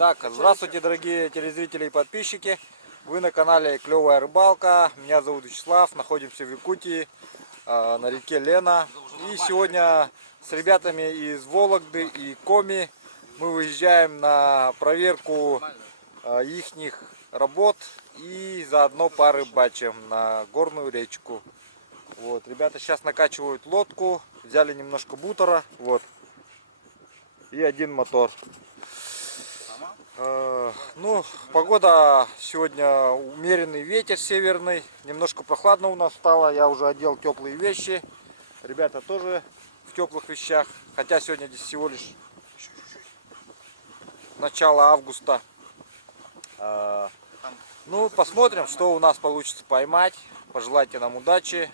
Так, здравствуйте, дорогие телезрители и подписчики. Вы на канале Клевая рыбалка. Меня зовут Вячеслав. Находимся в Якутии, на реке Лена. И сегодня с ребятами из Вологды и Коми мы выезжаем на проверку ихних работ и заодно порыбачим на горную речку. Вот, ребята сейчас накачивают лодку, взяли немножко бутера, вот, и один мотор. Ну, погода сегодня умеренный ветер северный, немножко прохладно у нас стало, я уже одел теплые вещи, ребята тоже в теплых вещах, хотя сегодня здесь всего лишь начало августа. Ну, посмотрим, что у нас получится поймать, пожелайте нам удачи,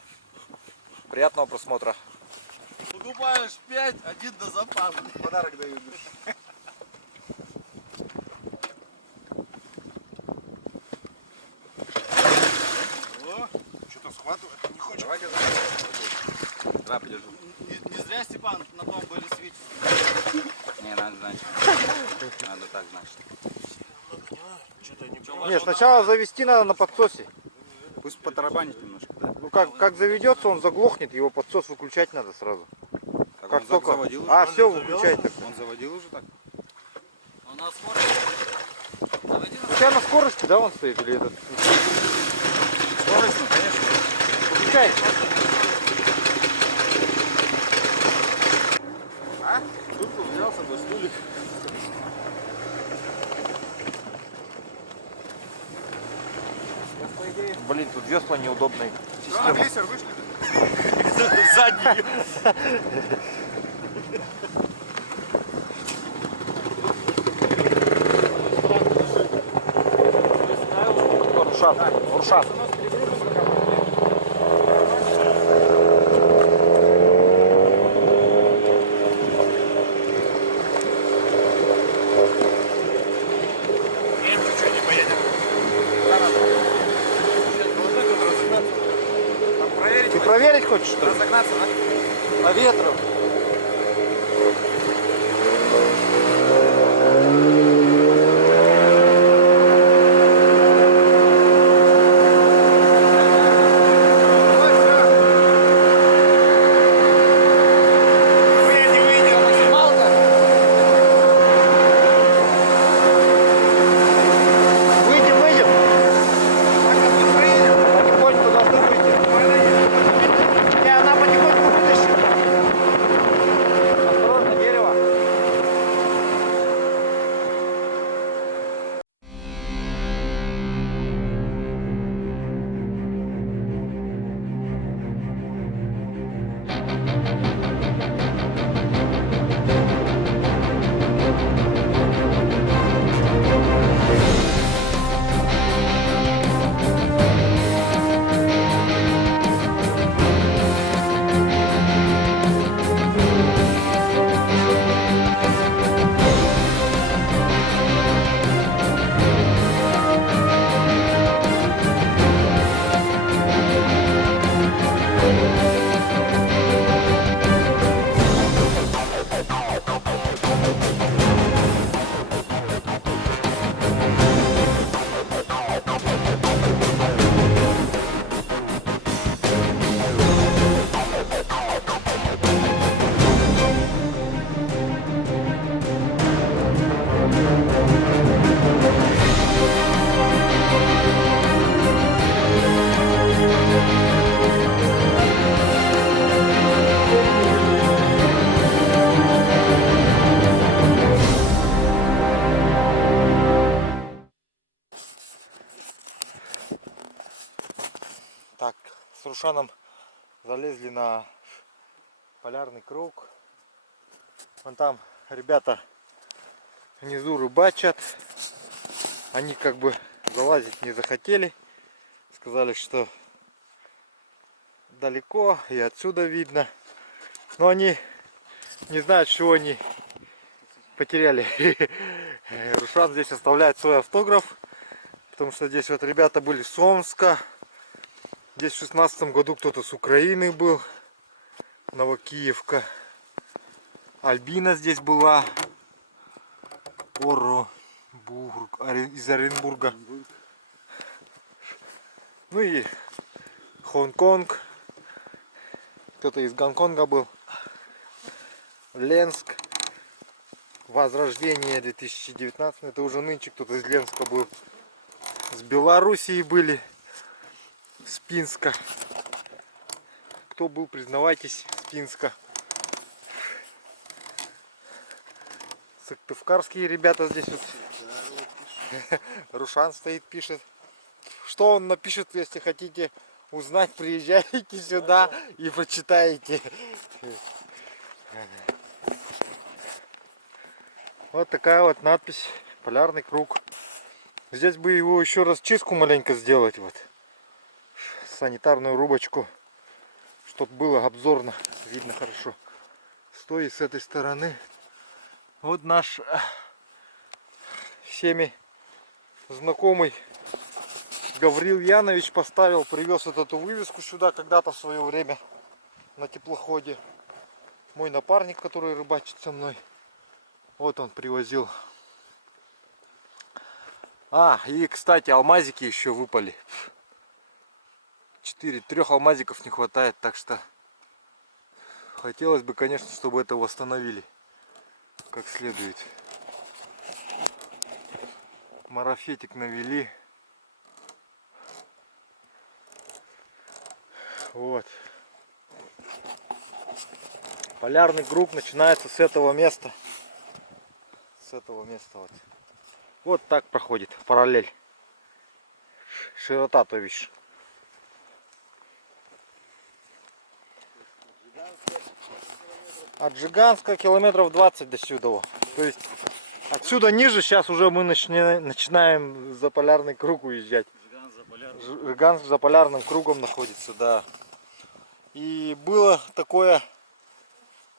приятного просмотра. Покупаешь 5, один на запас. Подарок дают. Что-то схватывает, не хочет. Давайте. Давай подержу. Не зря, Степан, на том были свечи. Не, надо значит. Надо так, значит. Нет, сначала завести надо на подсосе. Пусть потарабанит немножко, да? Ну как заведется, он заглохнет, его подсос выключать надо сразу. Так Как он только... заводил уже? А, все, выключай так. Он заводил уже так? У нас скорость. У тебя на скорости, да, он стоит? Или этот? Скорость, ну, конечно. Выключай. А? Тут взялся до стульев. Блин, тут весла неудобные. На глиссер вышли? Задний. Рушат. Ты проверить хочешь, что ли? Разогнаться, да? По ветру. Так, с Рушаном залезли на полярный круг. Вон там ребята внизу рыбачат. Они как бы залазить не захотели. Сказали, что далеко и отсюда видно. Но они не знают, что они потеряли. Рушан здесь оставляет свой автограф. Потому что здесь вот ребята были с Омска. Здесь в 16 году кто-то с Украины был. Новокиевка. Альбина здесь была. Оро. из Оренбурга. Ну и Хонконг. Кто-то из Гонконга был. Ленск. Возрождение 2019. Это уже нынче кто-то из Ленска был. С Белоруссии были. С Пинска. Кто был, признавайтесь, с Пинска. Сыктывкарские ребята здесь вот. Рушан стоит, пишет. Что он напишет, если хотите узнать, приезжайте сюда и почитаете. Вот такая вот надпись. Полярный круг. Здесь бы его еще раз чистку маленько сделать. Вот. Санитарную рубочку. Чтобы было обзорно. Видно хорошо. Стоит с этой стороны. Вот наш всеми знакомый Гаврил Янович поставил, привез вот эту вывеску сюда когда-то в свое время на теплоходе. Мой напарник, который рыбачит со мной, вот он привозил. И кстати, алмазики еще выпали. 3 алмазиков не хватает, так что хотелось бы, конечно, чтобы это восстановили как следует. Марафетик навели. Вот. Полярный круг начинается с этого места. С этого места вот. Вот так проходит параллель. Широта, то видишь. От Жиганска километров 20 до сюда. То есть отсюда ниже сейчас уже мы начинаем за полярный круг уезжать. Жиганск за полярным кругом находится, да. И было такое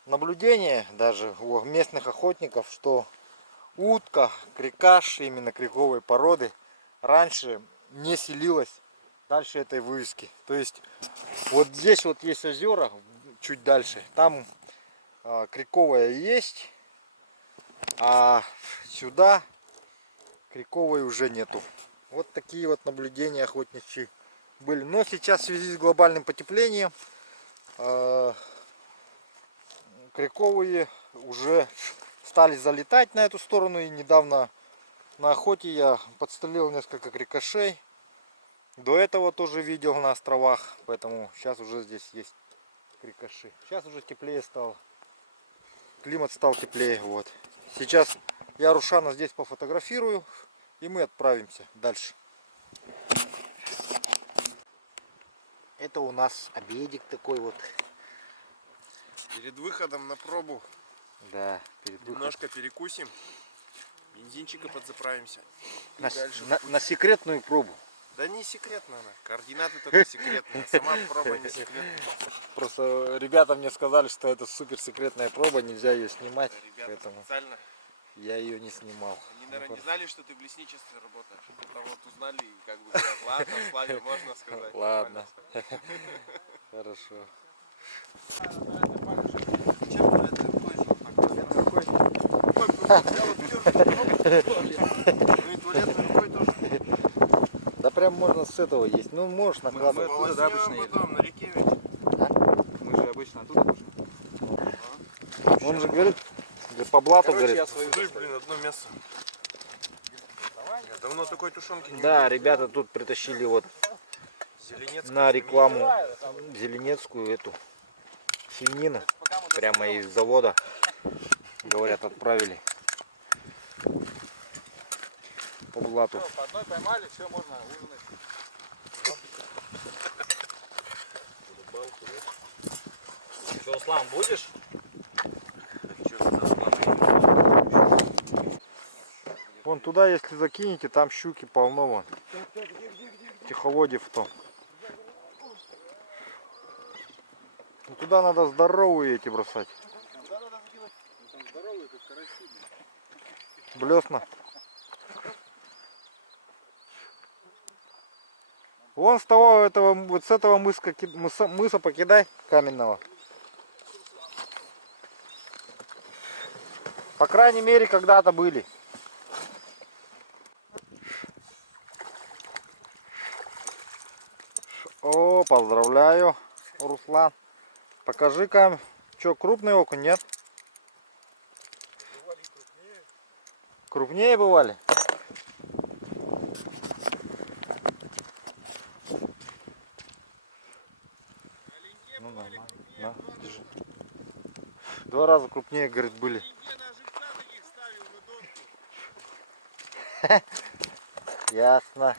наблюдение даже у местных охотников, что утка, крикаш, именно криковой породы, раньше не селилась дальше этой вывески. То есть вот здесь вот есть озера, чуть дальше, там криковая есть, а сюда криковой уже нету. Вот такие вот наблюдения охотничьи были. Но сейчас в связи с глобальным потеплением криковые уже стали залетать на эту сторону. И недавно на охоте я подстрелил несколько крикошей. До этого тоже видел на островах, поэтому сейчас уже здесь есть крикоши. Сейчас уже теплее стало. Климат стал теплее. Вот. Сейчас я Рушана здесь пофотографирую, и мы отправимся дальше. Это у нас обедик такой вот. Перед выходом на пробу Да, перед выходом. немножко перекусим, бензинчика подзаправимся. На секретную пробу. Да не секретно она, координаты только секретные, сама проба не секретная. Просто ребята мне сказали, что это супер секретная проба, нельзя ее снимать, Ребята поэтому специально, я ее не снимал. они, наверное, не знали, что ты в лесничестве работаешь. Потом вот узнали и как бы говорят, ладно, Славе можно сказать. Ладно. Хорошо. Чем это рукой Ну и туалетной рукой тоже. Да прям можно с этого есть. Ну можешь накладывать. оттуда, да, обычно едем? Потом на реке ведь. Мы же обычно оттуда кушаем. Он же говорит, по блату говорит. Ой, блин, одно мясо. Я давно такой тушенки не Да, ребята тут притащили вот Зеленецкая на рекламу зеленецкую эту свинину. Прямо из завода, говорят, отправили. По блату. По одной поймали, все, можно ужинать. Что, Слам, будешь? Вон туда, если закинете, там щуки полно вон. В тиховоде в том. Ну, туда надо здоровые эти бросать. Блесна. Вон с того этого, вот с этого мыса покидай каменного. По крайней мере, когда-то были. Руслан, покажи-ка, что, крупный окунь, нет? Крупнее бывали? Ну, нормально. На, держи. 2 раза крупнее, говорит, были. Ясно.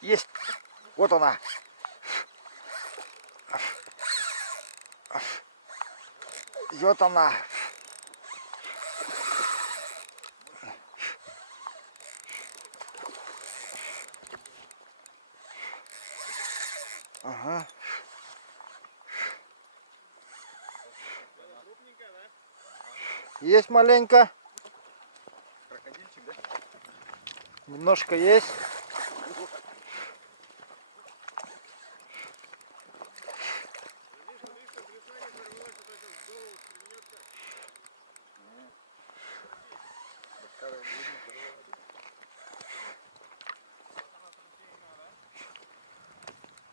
Есть. Вот она. Вот она. Ага. Есть маленько. Крокодильчик, да? Немножко есть.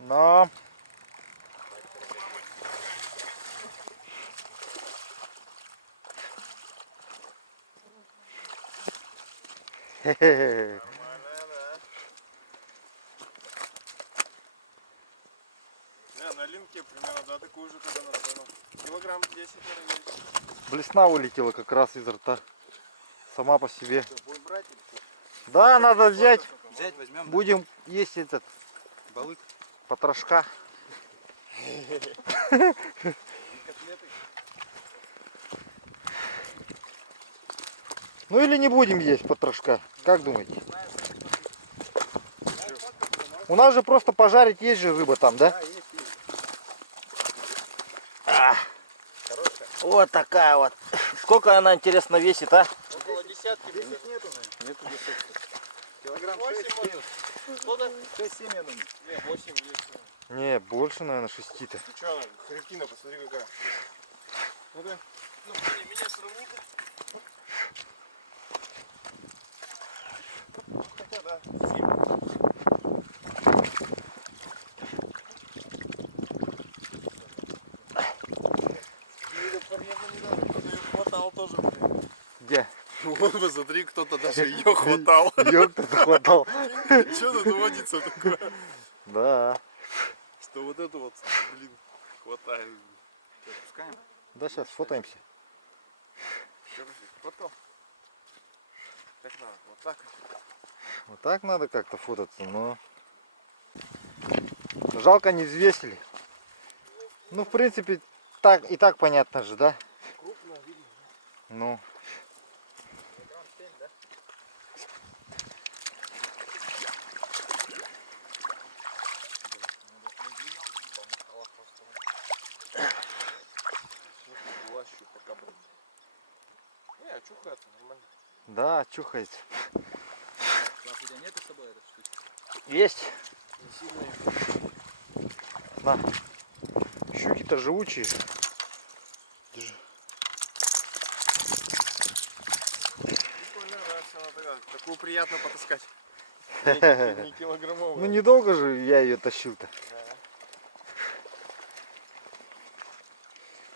Но хе-хе. Не, на линке примерно, да, такую же, когда на килограмм 10, наверное, есть. Блесна улетела как раз из рта. Сама по себе. Будем брать? Да, надо взять. Взять, возьмем. Будем есть этот Балык. потрошка. Котлеты. Ну или не будем есть потрошка. Как думаете? У нас же просто пожарить, есть же рыба там, да? Да, есть. А, Хорошая. вот такая вот. Сколько она, интересно, весит, а? Около десятки. 10 нету, наверное. Нету 10. Килограмм 8 6, может. Что-то? 6-7, я думаю. Не, 8 есть. Не, больше, наверное, 6-то. Ты что, хребтина, посмотри какая. Ну-ка. Ну, меня сравни-ка. Хотя, да, 7. Кто-то ее хватал тоже, блин. Где? Вон, посмотри, кто-то даже ее хватал. Ее кто-то хватал. Что тут водится такое? Да. Что вот это вот, блин, хватает. Что, отпускаем? Да, сейчас фотаемся. Еще раз хватал. Как надо, вот так. Вот так надо как-то фотаться, но... Жалко, не взвесили. Ну, в принципе, так и так понятно же, да? Крупно видно. Ну. Килограмм 7, да? Лащу пока, блин. Не, а чухается нормально. Да, чухается. Слав, у тебя нету с собой этой штуки? Есть. Не сильно. На. Щуки-то живучие. Держи. Прикольно, нравится она такая. Такую приятно потаскать. Не килограммовую. Ну, недолго же я ее тащил-то. Да.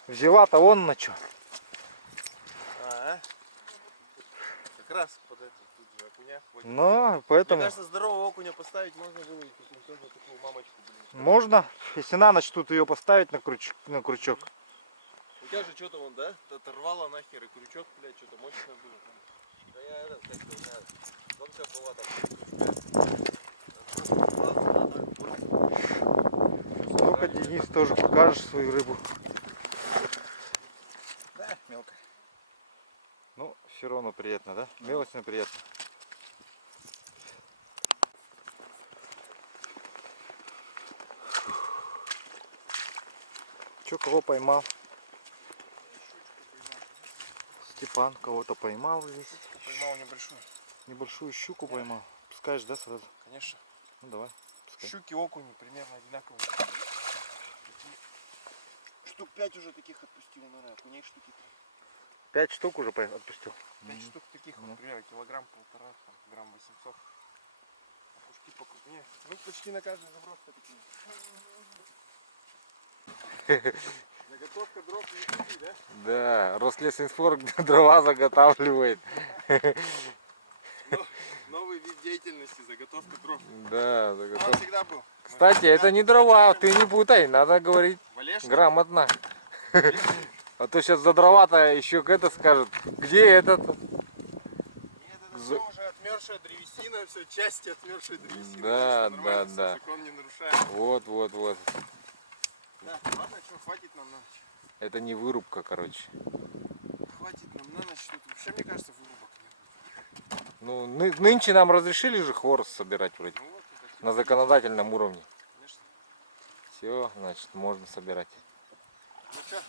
Взяла-то он на что. А? Как раз под это тут же окуня хватит. Но, Мне поэтому кажется, здорового окуня поставить можно было и тоже такую мамочку, блин. можно, если на ночь тут ее поставить на крючок. У тебя же что-то вон, да? Оторвало нахер и крючок, блядь, что-то мощное было. Да я этот, как у меня тонкая была там. Ну-ка, Денис, тоже покажешь свою рыбу. Да, мелко. Ну, все равно приятно, да? Мелочно приятно. Че, кого поймал? Степан кого-то поймал здесь. Поймал небольшую. Небольшую щуку поймал. Пускаешь, да, сразу? Конечно. Ну давай, пускай. Щуки, окуни примерно одинаковые. Штук 5 уже таких отпустил, наверное, окуней штуки 3. 5 штук уже отпустил. 5 штук таких, вот, примерно, килограмм полтора, там, грамм 800. Пушки покрупнее. Ну, почти на каждый заброс такие. Заготовка дров в Якутии, да? Да, Рослесинспорт дрова заготавливает. Новый вид деятельности, заготовка дров. Да, Он заготовка. всегда был. Кстати, это не дрова, ты не путай, надо говорить Валешник? грамотно. А то сейчас за дрова-то еще это скажут, где этот? Нет, это все уже отмершая древесина, все части отмершей древесины. Да, так что нормально, да, всё, да. закон не нарушаем. Вот, вот, вот. Да, ладно, что, хватит нам на ночь. Это не вырубка, короче. Хватит нам на ночь. Тут вообще, мне кажется, вырубок нет. Ну, нынче нам разрешили же хворост собирать вроде. Ну вот, это типа, На законодательном уровне. конечно. Все, значит, можно собирать. Ну что,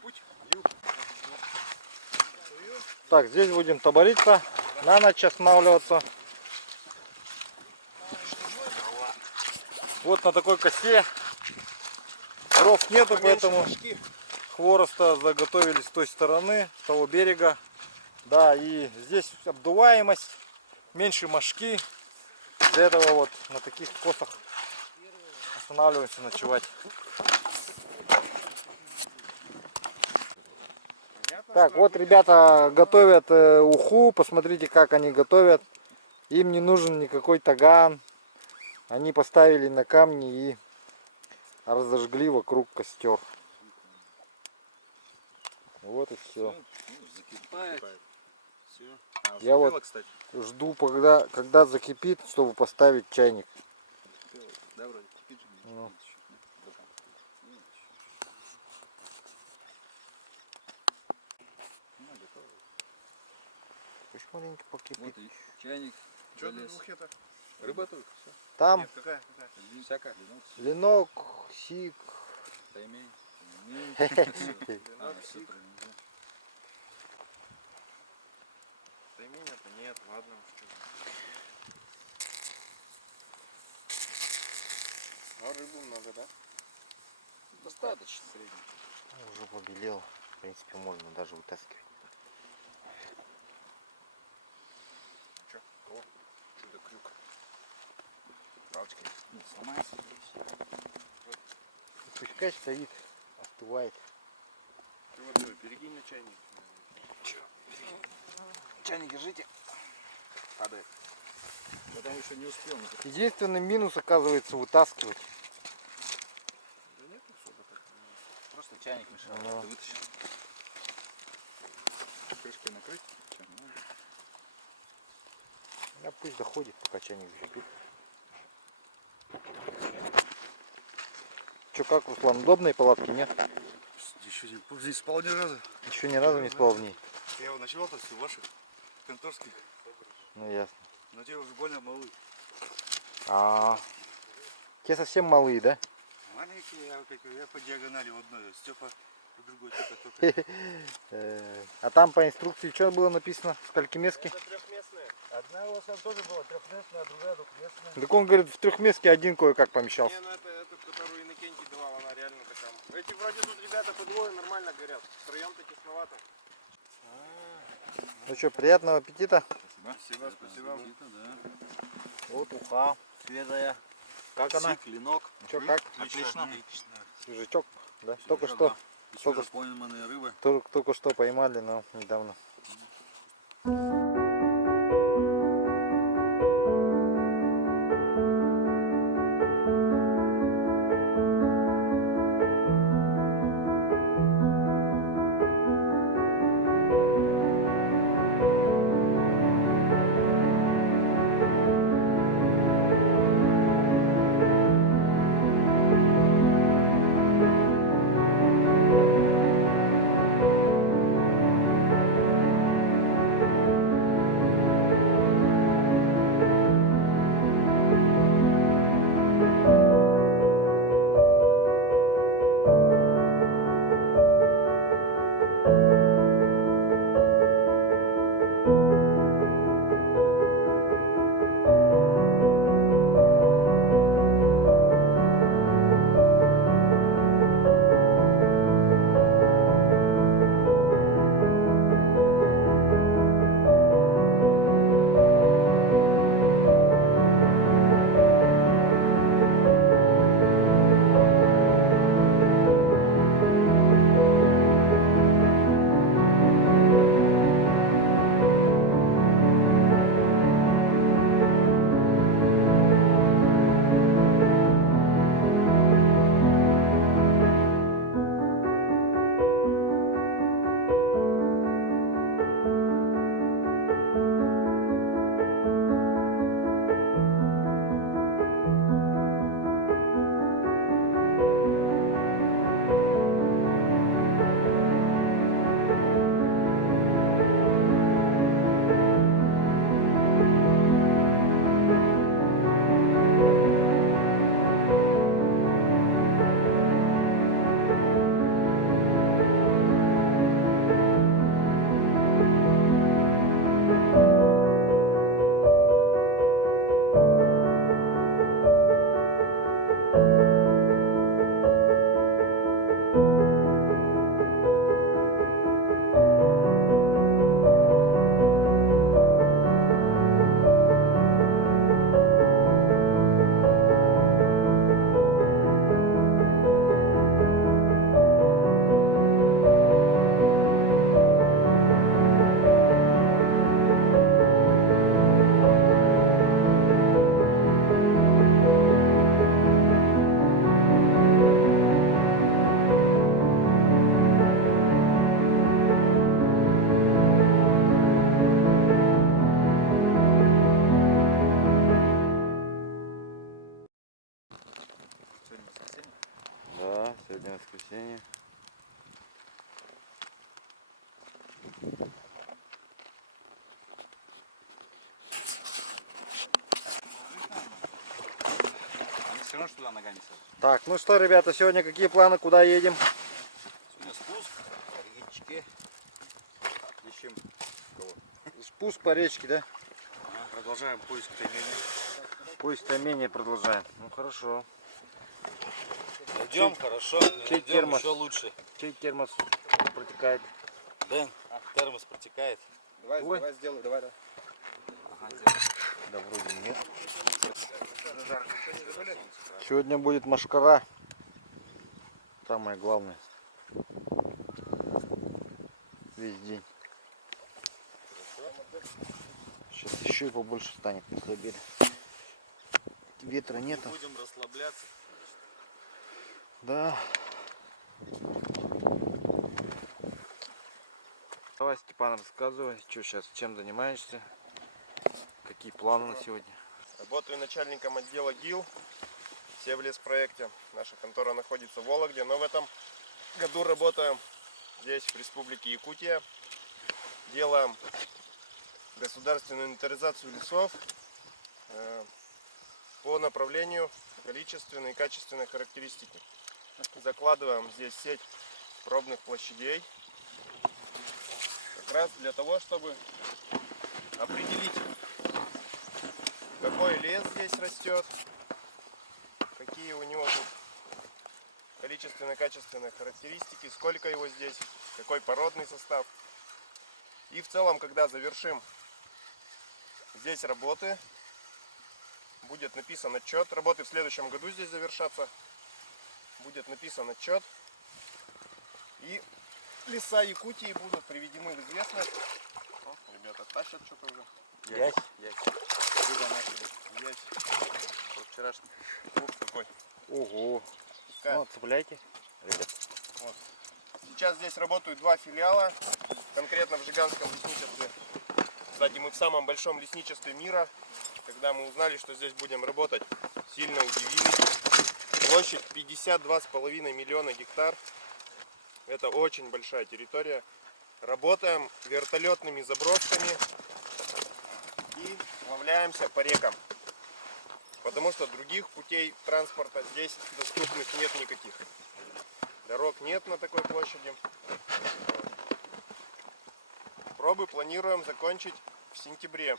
путь? Так, здесь будем табориться, на ночь останавливаться. Вот на такой косе. Дров нету, поэтому хвороста заготовили с той стороны, с того берега. Да, и здесь обдуваемость, меньше мошки. Для этого вот на таких косах останавливаемся ночевать. Так, вот ребята готовят уху, посмотрите, как они готовят. Им не нужен никакой таган. Они поставили на камни и разожгли вокруг костер. Вот и все. Закипает. Все. Я вот кстати. жду, когда закипит, чтобы поставить чайник. Да, вроде кипит же. Ну. Пусть маленько покипит. Вот и чайник. Что залез. тут двух это? Рыба только. Все. Там Нет, какая? Всякая. ленок, сик. Таймень. Ленок, сик. Таймень-то нет, ладно уж что. А рыбу много, да? Достаточно средний. Уже побелел. В принципе, можно даже вытаскивать. Че? О, чудо-крюк. Палочкой. Ну, сломается. Пускай стоит, остывает. Ты вот свой, перекинь на чайник. Че? Чайник держите. Падает. Я там еще не успел. Единственный минус, оказывается, вытаскивать. Да нет особо так. Просто чайник мешал. Ну. Ты вытащил. Крышкой накрыть. Чё, ну, А пусть доходит, пока чайник закипит. Че, как, Руслан, удобные палатки, нет? Еще здесь спал ни разу. Еще ни разу не спал в ней. Я его ночевал-то все ваших конторских. Ну ясно. Но те уже больно малые. А, те совсем малые, да? Маленькие, я по диагонали в одной, Степа по другой только. А там по инструкции что было написано? Сколькиместки? Это трехместная. Одна у вас там тоже была трехместная, а другая двухместная. Так он говорит, в трехместке один кое-как помещался. Не, ну это, которую Иннокентий давал, она реально такая. Эти вроде тут ребята по двое нормально горят. Втроем-то тесновато. Ну что, приятного аппетита. Спасибо, спасибо. Да. Вот уха свежая. Как она? Сик, ленок. Что, как? Отлично. Свежачок, да? Только Да. что, Еще Только раз пойманные рыбы. только что поймали, но недавно. Сегодня воскресенье. Они все равно, что туда ногами сядут. Так, ну что, ребята, сегодня какие планы, куда едем? Сегодня спуск по речке. Ищем кого? Спуск по речке, да? Продолжаем поиск тайменя. Поиск тайменя продолжаем. Ну хорошо. Идем, хорошо. Чей Идем термос? еще лучше. Чей термос протекает? Дэн, термос протекает. Твой? сделай, давай, да. Да вроде нет. Сегодня будет машкара. Самое главное. Весь день. Сейчас еще и побольше станет, послабее. Ветра нету. Будем расслабляться. Да. Давай, Степан, рассказывай, что сейчас, чем занимаешься, какие планы на сегодня. Работаю начальником отдела ГИЛ в Севлеспроекте. Наша контора находится в Вологде, но в этом году работаем здесь, в Республике Якутия. Делаем государственную инвентаризацию лесов по направлению количественной и качественной характеристики. Закладываем здесь сеть пробных площадей, как раз для того, чтобы определить, какой лес здесь растет, какие у него тут количественные, качественные характеристики, сколько его здесь, какой породный состав. И в целом, когда завершим здесь работы, будет написан отчет. Работы в следующем году здесь завершатся. Будет написан отчет. И леса Якутии будут приведены в известность. О, ребята тащат что-то уже. Ясь? Есть. Вот вчерашний. Ух, какой. Ого. Как? Ну, цепляйте, ребят. Вот. Сейчас здесь работают два филиала, конкретно в Жиганском лесничестве. Кстати, мы в самом большом лесничестве мира. Когда мы узнали, что здесь будем работать, сильно удивились. Площадь 52,5 миллиона гектар. Это очень большая территория. Работаем вертолетными забросками и сплавляемся по рекам. Потому что других путей транспорта здесь доступных нет никаких. Дорог нет на такой площади. Пробы планируем закончить в сентябре.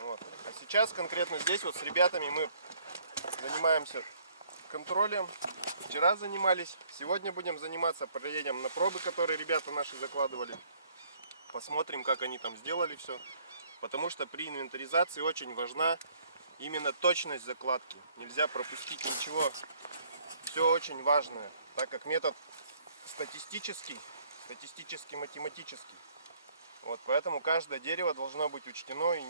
Вот. А сейчас конкретно здесь вот с ребятами мы занимаемся контролем. Вчера занимались, сегодня будем заниматься, проедем на пробы, которые ребята наши закладывали. Посмотрим, как они там сделали все. Потому что при инвентаризации очень важна именно точность закладки. Нельзя пропустить ничего. Все очень важное, так как метод статистический, математический. Вот, поэтому каждое дерево должно быть учтено, и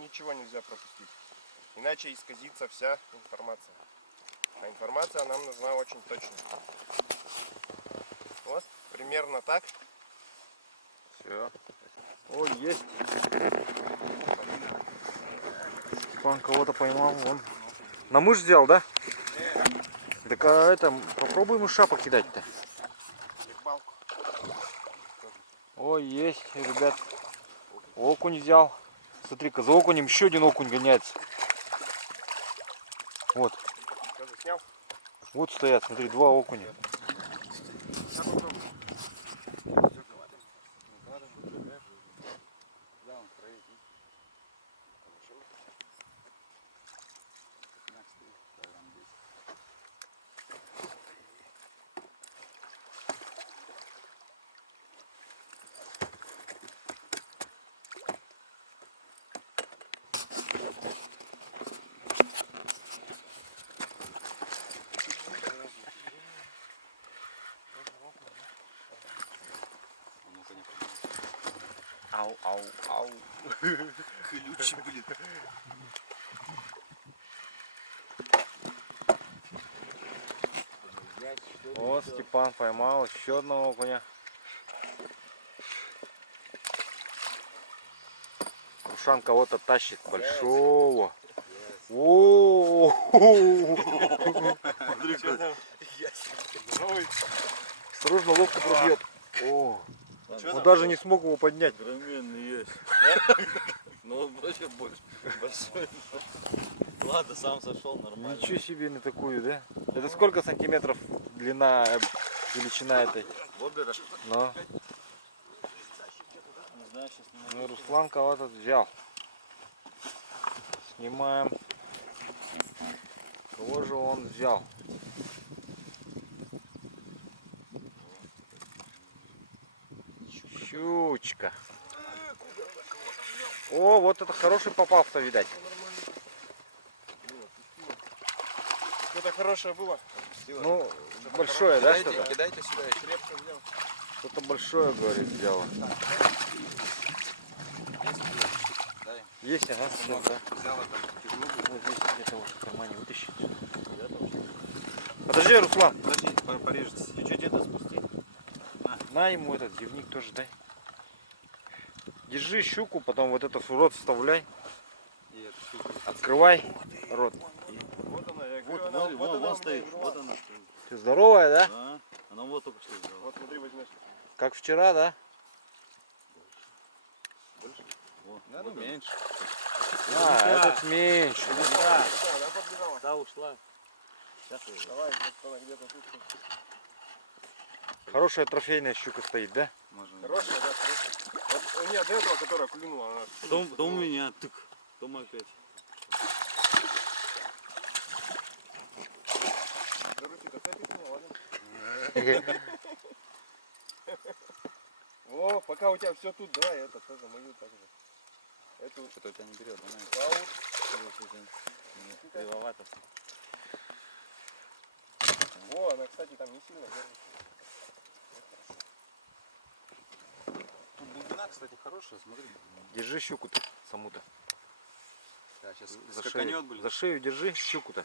ничего нельзя пропустить. Иначе исказится вся информация. А информация нам нужна очень точно. Вот, примерно так. Все. О, есть. Степан кого-то поймал, вон. На мышь взял, да? Так а это, попробуй мыша покидать-то. Ой, есть, ребят. Окунь взял. Смотри-ка, за окунем еще один окунь гоняется. Вот. Что, заснял? Вот стоят, смотри, два окуня. Ау, ау, ау. Ключ, блин. Вот Степан поймал еще одного окуня. Рушан кого-то тащит большого. О, Смотри, Чё там? Здоровый. Осторожно, лодку пробьет. О, Чё он там? даже не смог его поднять. Огроменный есть. Ну он вообще больше большой. Ладно, сам сошел нормально. Ничего себе на такую, да? Это сколько сантиметров длина, величина этой? Воблера? Но, Не знаю, сейчас не ну, Руслан кого-то взял. Снимаем. Кого же он взял? Щучка. О, вот это хороший попался, видать. Что-то хорошее было. Ну, большое, да, что-то? Кидайте сюда еще. Крепко взял. Что-то большое, говорит, взяло. Дай. Есть, ага, всё, да. Взяла там тяжелую. Вот здесь где-то вот в кармане вытащи. Подожди, Руслан. Подожди, порежется. Чуть-чуть это спусти. На ему этот дневник тоже дай. Держи щуку, потом вот это в рот вставляй. И эту штуку. Открывай рот. Вот она, я Вот, говорю, она, вон, вот она у меня стоит. играла. Вот она стоит. Ты здоровая, да? Да. Она вот только что сделала. Вот смотри, возьмешь. Как вчера, да? Вот. Да, ну меньше. А, этот меньше. Да, она подбежала. Да, ушла. Сейчас я Давай, вот она где-то тут. Хорошая трофейная щука стоит, да? можно. Хорошая, да, хорошая. Вот, нет, до этого, которая клюнула, она... Потом у меня тык. Потом опять. Короче, какая песня, ладно? О, пока у тебя все тут, давай это тоже мою так же. Эту Что-то у тебя не берет, да? паузу. Кривовато. О, она, кстати, там не сильно держится. Тут глубина, кстати, хорошая, смотри. Держи щуку-то, саму-то. Да, сейчас За скаканет, шею. блин. За шею держи щуку-то.